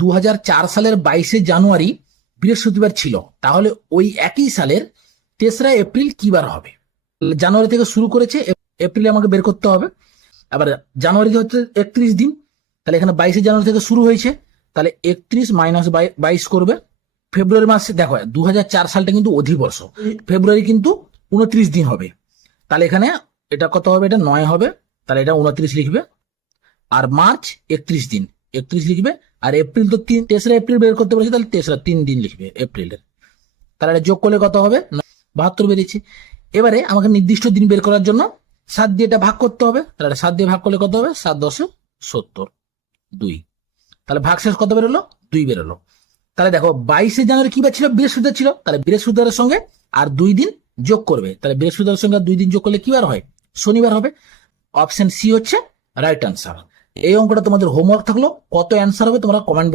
2004 সালের 22শে জানুয়ারি বৃহস্পতিবার ছিল, তাহলে ওই একই সালের 3রা এপ্রিল কি বার হবে? জানুয়ারি থেকে শুরু করেছে, এপ্রিলে আমাকে বের করতে হবে। এবার জানুয়ারিতে হচ্ছে 31 দিন, তাহলে এখানে 22শে জানুয়ারি থেকে শুরু হয়েছে, তাহলে 31 মাইনাস 22 করবে। ফেব্রুয়ারি মাসে দেখো 2004 সালটা কিন্তু অধিবর্ষ, ফেব্রুয়ারি কিন্তু 29 দিন হবে, তাহলে এখানে এটা কত হবে? এটা 9 হবে, তাহলে এটা 29 লিখবে। আর মার্চ 31 দিন, 31 লিখবে। আর এপ্রিল তো 3রা এপ্রিল বের করতে বলেছে, তাহলে 3 দিন লিখবে এপ্রিলের। তাহলে এটা যোগ করলে কত হবে? 72 বেরিয়েছে। এবারে আমাকে নির্দিষ্ট দিন বের করার জন্য 7 দিয়ে এটা ভাগ করতে হবে, তাহলে 7 দিয়ে ভাগ করলে কত হবে? 7 10 70, 2। তাহলে ভাগশেষ কত বেরোলো? 2 বেরোলো। তাহলে দেখো 22শে জানুয়ারি কি বার ছিল? বৃহস্পতিবার ছিল, তাহলে বৃহস্পতিবারের সঙ্গে আর 2 দিন যোগ করবে, তাহলে বৃহস্পতিবারের সঙ্গে আর 2 দিন যোগ করলে কি বার হয়? শনিবার হবে। অপশন সি হচ্ছে রাইট অ্যান্সার। এই অঙ্কটা তোমাদের হোমওয়ার্ক থাকলো, কত অ্যান্সার হবে তোমরা কমেন্ট